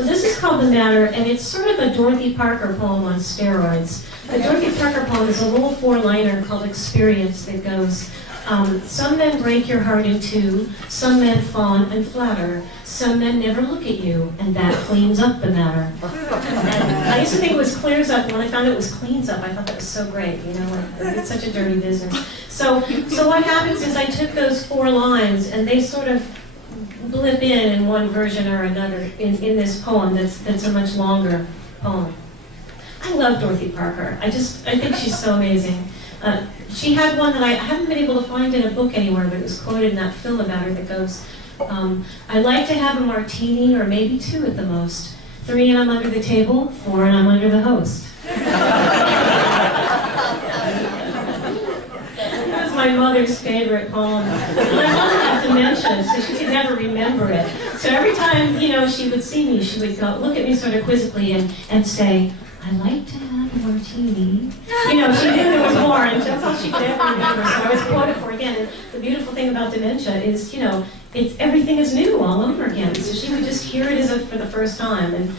So this is called The Matter, and it's sort of a Dorothy Parker poem on steroids. The Dorothy Parker poem is a little four-liner called Experience that goes, some men break your heart in two, some men fawn and flatter, some men never look at you, and that cleans up the matter. And I used to think it was clears up, and when I found it was cleans up, I thought that was so great, you know, like, it's such a dirty business. So what happens is I took those four lines, and they sort of blip in one version or another in this poem that's a much longer poem. I love Dorothy Parker. I think she's so amazing. She had one that I haven't been able to find in a book anywhere, but it was quoted in that film about her that goes, I'd like to have a martini, or maybe two at the most. 3 and I'm under the table, 4 and I'm under the host. That was my mother's favorite poem. My mother had dementia, so she could never remember it. So every time, you know, she would see me, she would go, look at me sort of quizzically and say, I'd like to have a martini. You know, she knew there was more, and that's all she could ever remember, so I always quote it for again. And the beautiful thing about dementia is, you know, everything is new all over again. So she would just hear it for the first time and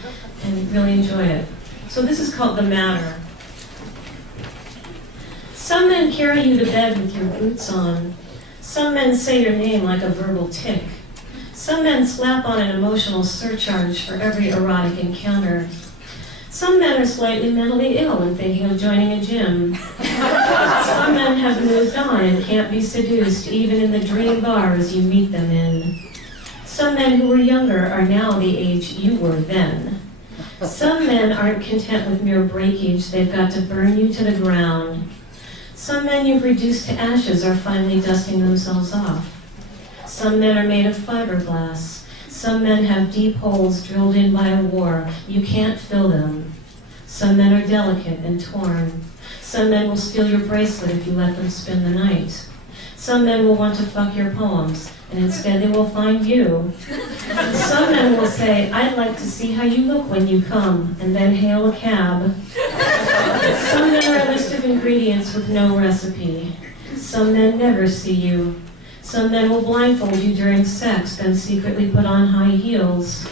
really enjoy it. So this is called The Matter. Some men carry you to bed with your boots on. Some men say your name like a verbal tick. Some men slap on an emotional surcharge for every erotic encounter. Some men are slightly mentally ill and thinking of joining a gym. Some men have moved on and can't be seduced even in the dream bars you meet them in. Some men who were younger are now the age you were then. Some men aren't content with mere breakage, they've got to burn you to the ground. Some men you've reduced to ashes are finally dusting themselves off. Some men are made of fiberglass. Some men have deep holes drilled in by a war. You can't fill them. Some men are delicate and torn. Some men will steal your bracelet if you let them spend the night. Some men will want to fuck your poems, and instead they will find you. Some men will say, I'd like to see how you look when you come, and then hail a cab. Some men are a list of ingredients with no recipe. Some men never see you. Some men will blindfold you during sex, then secretly put on high heels.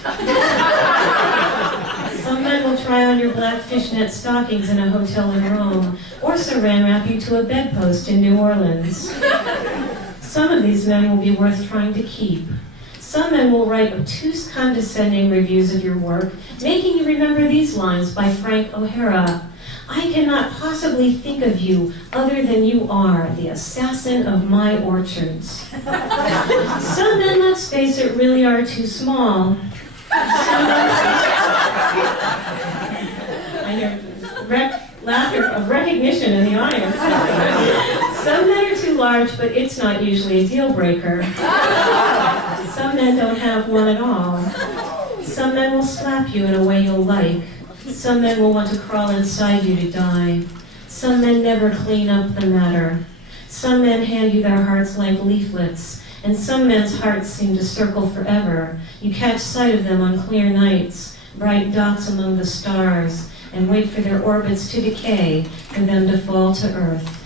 Some men will try on your black fishnet stockings in a hotel in Rome, or saran wrap you to a bedpost in New Orleans. Some of these men will be worth trying to keep. Some men will write obtuse, condescending reviews of your work, making you remember these lines by Frank O'Hara. I cannot possibly think of you other than you are, the assassin of my orchards. Some men, let's face it, really are too small. I hear laughter of recognition in the audience. Some men are too large, but it's not usually a deal breaker. Some men don't have one at all. Some men will slap you in a way you'll like. Some men will want to crawl inside you to die. Some men never clean up the matter. Some men hand you their hearts like leaflets, and some men's hearts seem to circle forever. You catch sight of them on clear nights, bright dots among the stars, and wait for their orbits to decay, for them to fall to earth.